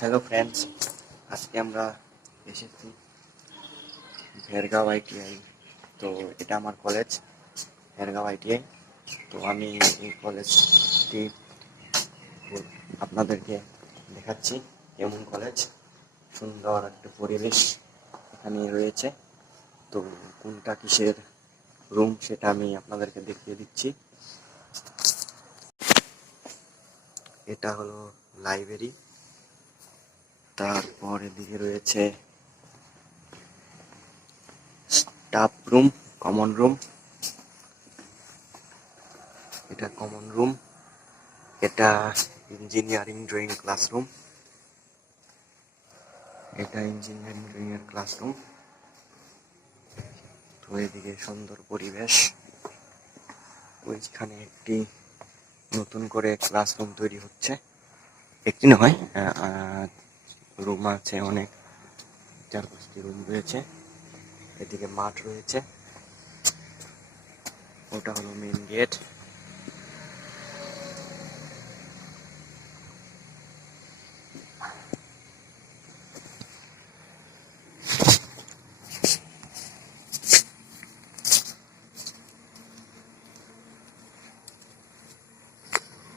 Hello friends, আজকে আমরা এসেছি ভেরগাঁও ITI। তো এটা আমার কলেজ ভেরগাঁও ITI। তো আমি এই কলেজটি আপনাদেরকে দেখাচ্ছি কেমন কলেজ, সুন্দর একটা পরিবেশ এখানে রয়েছে। তো কোনটা কিসের রুম সেটা আমি আপনাদেরকে দেখিয়ে দিচ্ছি। এটা হলো লাইব্রেরি, তারপর এদিকে রয়েছে স্টাফ রুম, কমন রুম। এটা কমন রুম, এটা ইঞ্জিনিয়ারিং ড্রয়িং ক্লাসরুম, এটা ইঞ্জিনিয়ারিং ড্রয়িং এর ক্লাসরুম। তো এদিকে সুন্দর পরিবেশ, ওইখানে একটি নতুন করে ক্লাসরুম তৈরি হচ্ছে। একটি নয়, রুম আছে অনেক, 4-5টি রুম রয়েছে। এদিকে মাঠ রয়েছে, ওটা হলো মেইন গেট।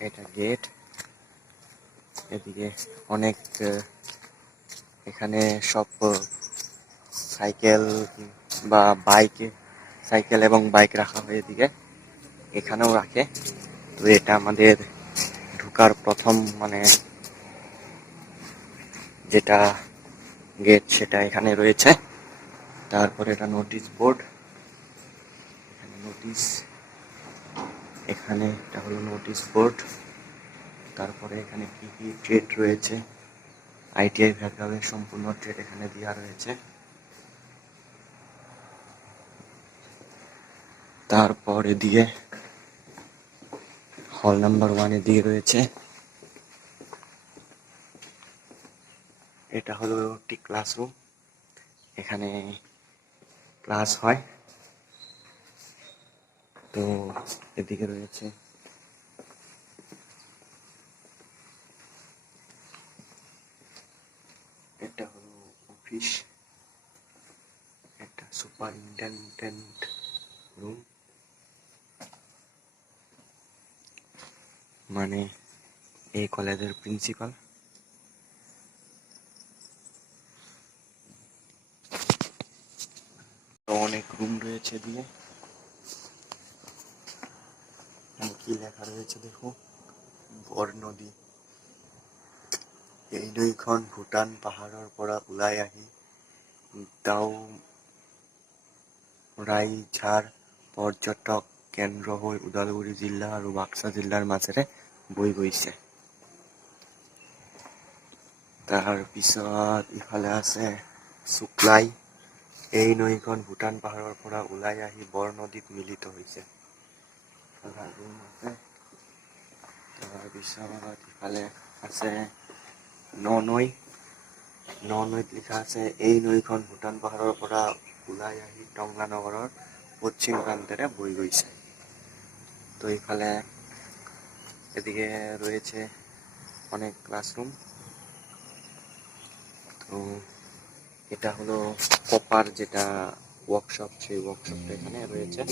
এটা গেট। এদিকে অনেক, এখানে সব সাইকেল বা বাইক, সাইকেল এবং বাইক রাখা হয় এদিকে, এখানেও রাখে। তো এটা আমাদের ঢোকার প্রথম যেটা গেট সেটা এখানে রয়েছে। তারপরে এটা নোটিশ বোর্ড, এখানে নোটিশ, এখানে এটা হলো নোটিশ বোর্ড। তারপরে এখানে কি কি ট্রেড রয়েছে, ITI ভেরগাঁওয়ের সম্পূর্ণ ট্রেড এখানে দেওয়া রয়েছে। তারপর এদিকে হল নাম্বার 1 এদিকে রয়েছে। এটা হলো একটি ক্লাসরুম, এখানে ক্লাস হয়। তো এদিকে রয়েছে এটা হলো অফিস, এটা সুপারিনটেন্ডেন্ট রুম, মানে এই কলেজের প্রিন্সিপাল। তো অনেক রুম রয়েছে দিয়ে, কি লেখা রয়েছে দেখো, বৰনদী এই নৈখন ভূটান পাহাৰৰ পৰা ওলাই আহি দাওৰাইঝাৰ পৰ্যটক কেন্দ্ৰ হৈ উদালগুৰি জিলা আৰু বাক্সা জিলাৰ মাজেৰে বৈ গৈছে। তাৰপিছত ইফালে আছে শুক্লাই, এই নৈখন ভূটান পাহাৰৰ পৰা ওলাই আহি বৰনদীত মিলিত হৈছে। তাৰপিছত ইফালে আছে ননৈত লিখা আছে এই নৈখন ভূটান পাহাৰৰ পৰা ওলাই আহি টংলা নগৰৰ পশ্চিম প্ৰান্তেৰে বৈ গৈছে। তো ইফালে এদিকে রয়েছে অনেক ক্লাসরুম। তো এটা হলো কপার যেটা ওয়ার্কশপ, সেই ওয়ার্কশপটা এখানে রয়েছে।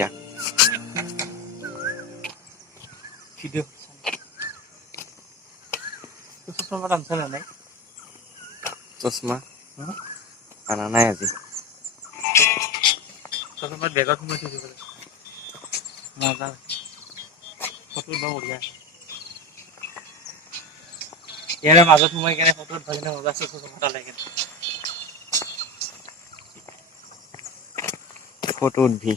Ya. Video. Chosma madam sana nai. Chosma? Ana nai aji. Chosma begot humai thiki bole. Moza. Photo ba badiya. Yara মাজত humai kene photo dhajina moza se chosma lage. Photo udhi.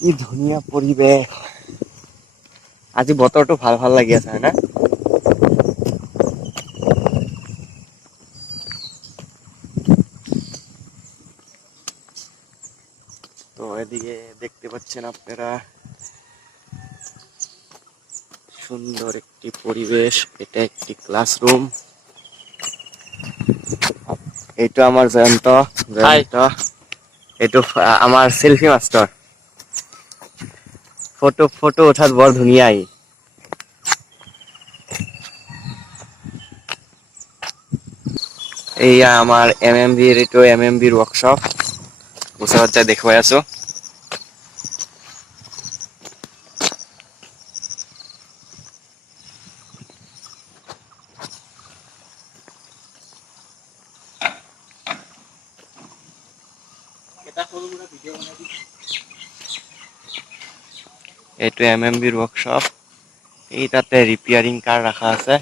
কি ধুনীয়া পৰিৱেশ, আজি বতৰটো ভাল ভাল লাগি আছে হয় না? এদিকে দেখতে পাচ্ছেন আপনারা সুন্দর একটি পরিবেশ। এটা একটি ক্লাসরুম। এইটো আমার জয়ন্ত। এইটো আমার সেলফি মাস্টার। ফটো ওঠাত বৰ ধুনীয়াই। এইয়া আমাৰ এইটো MMBৰ ৱৰ্কশ্বপ ওচৰত যাই দেখুৱাই আছো। এইটো MMBৰ ৱৰ্কশ্বপ। এই তাতে ৰিপেয়াৰিং কাৰ ৰাখা আছে।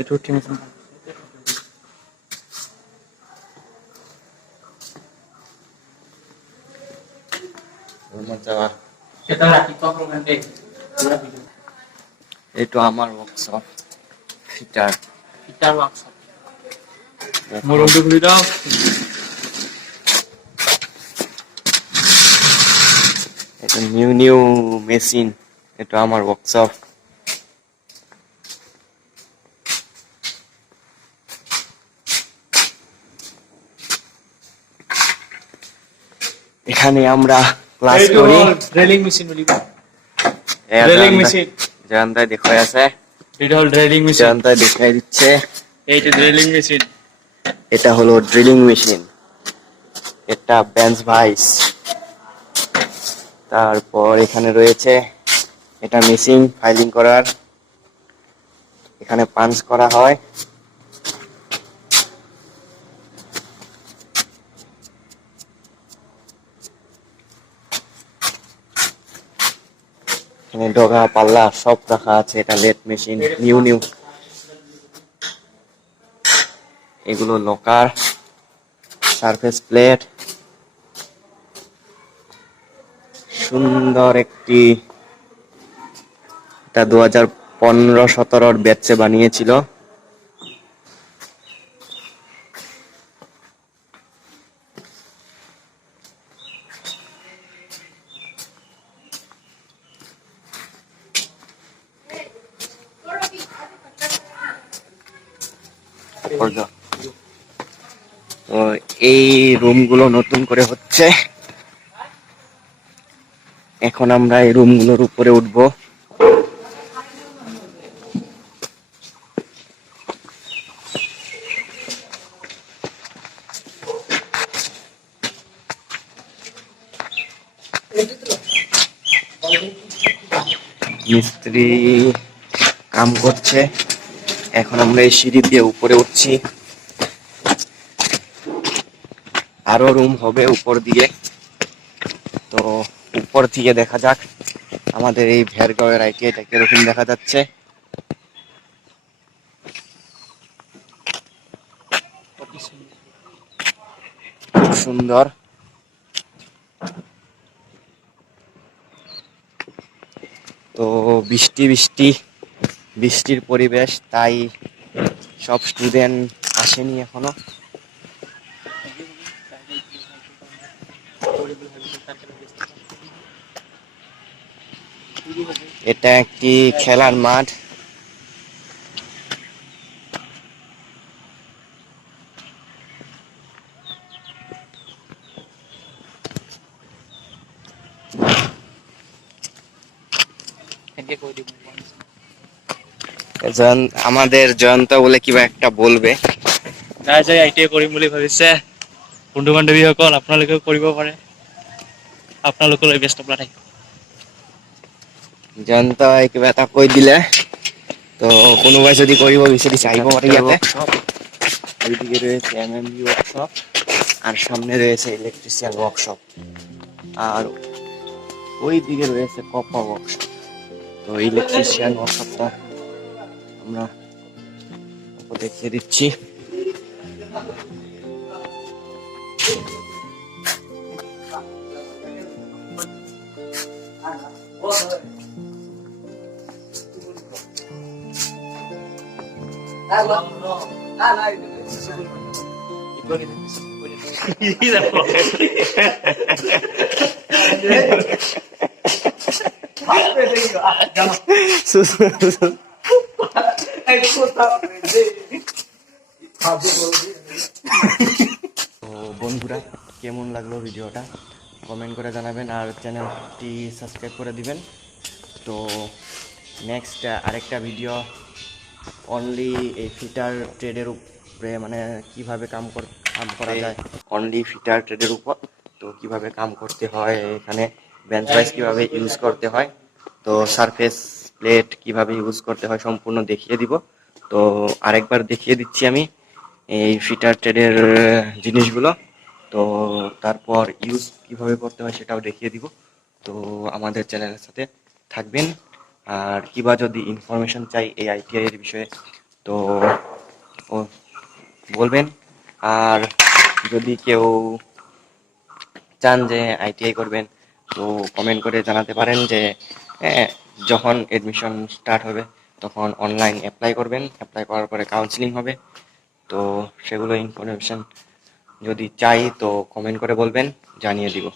Itu tim semua. Kita lagi program deh. এইটো আমার workshop fitter workshop. Mau beli dong. এটা নিউ মেশিন। এটা আমার ওয়ার্কশপ। এখানে আমরা ক্লাস করি। ড্রিলিং মেশিন বলিবা। ড্রিলিং মেশিন জানতাই দেখাই আছে। এটা হল ড্রিলিং মেশিন। জানতাই দেখাই দিচ্ছে। এইটা ড্রিলিং মেশিন। এটা হলো ড্রিলিং মেশিন। এটা বেঞ্চ ভাইস। তারপর এখানে রয়েছে এটা মেশিন ফাইলিং করার। এখানে পাঞ্চ করা হয়। এখানে ডগা পাল্লা সব রাখা আছে। এটা লেট মেশিন নিউ। এগুলো লকার, সারফেস প্লেট। সুন্দর একটি এটা 2015-17 ব্যাচে বানিয়েছিল। তো এই রুমগুলো নতুন করে হচ্ছে। এখন আমরা এই রুমগুলোর উপরে উঠবো। মিস্ত্রি কাম করছে। এখন আমরা এই সিঁড়ি দিয়ে উপরে উঠছি। আরো রুম হবে উপর দিয়ে। তো উপর থেকে দেখা যাক আমাদের এই ভেরগাঁওয়ের ITI-টা কিরকম দেখা যাচ্ছে। খুব সুন্দর। তো বৃষ্টির পরিবেশ, তাই সব স্টুডেন্ট আসেনি এখনো। এটা একটি খেলার মাঠ। আমাদের জয়ন্ত বলে কিবা একটা বলবে। ITI কৰিম বুলি ভাবিছে বন্ধু বান্ধৱীসকল, আপোনালোকেও কৰিব পাৰে। আপোনালোকলৈ বেষ্ট অফ লাক থাকিব। জনতাই কিবা এটা কৈ দিলে তো কোনোবাই যদি কৰিব বিচাৰিছে আহিব পাৰে ইয়াতে। ওইদিকে রয়েছে এমএমবি ওয়ার্কশপ আর সামনে রয়েছে ইলেকট্রিশিয়ান ওয়ার্কশপ আর ওই দিকে রয়েছে কপা ওয়ার্কশপ। তো ইলেকট্রিশিয়ান ওয়ার্কশপটা আমরা দেখিয়ে দিচ্ছি। তো বন্ধুরা কেমন লাগলো ভিডিওটা কমেন্ট করে জানাবেন আর চ্যানেলটি সাবস্ক্রাইব করে দিবেন। তো নেক্সট আরেকটা ভিডিও অনলি এই ফিটার ট্রেডের উপরে, মানে কিভাবে কাম করা যায় অনলি ফিটার ট্রেডের উপর। তো কিভাবে কাম করতে হয়, এখানে বেঞ্চ ওয়াইজ কিভাবে ইউজ করতে হয়, তো সারফেস প্লেট কিভাবে ইউজ করতে হয় সম্পূর্ণ দেখিয়ে দিব। তো আরেকবার দেখিয়ে দিচ্ছি আমি এই ফিটার ট্রেডের জিনিসগুলো। তো তারপর ইউজ কিভাবে করতে হয় সেটাও দেখিয়ে দিব। তো আমাদের চ্যানেলের সাথে থাকবেন। আর কিবা যদি ইনফরমেশন চাই এই আইটিআই এর বিষয়ে তো বলবেন। আর যদি কেউ চান যে আইটিআই করবেন তো কমেন্ট করে জানাতে পারেন যে যখন এডমিশন স্টার্ট হবে তখন অনলাইন অ্যাপ্লাই করবেন, অ্যাপ্লাই করার পরে কাউন্সিলিং হবে। তো সেগুলো ইনফরমেশন যদি চাই তো কমেন্ট করে বলবেন, জানিয়ে দিব।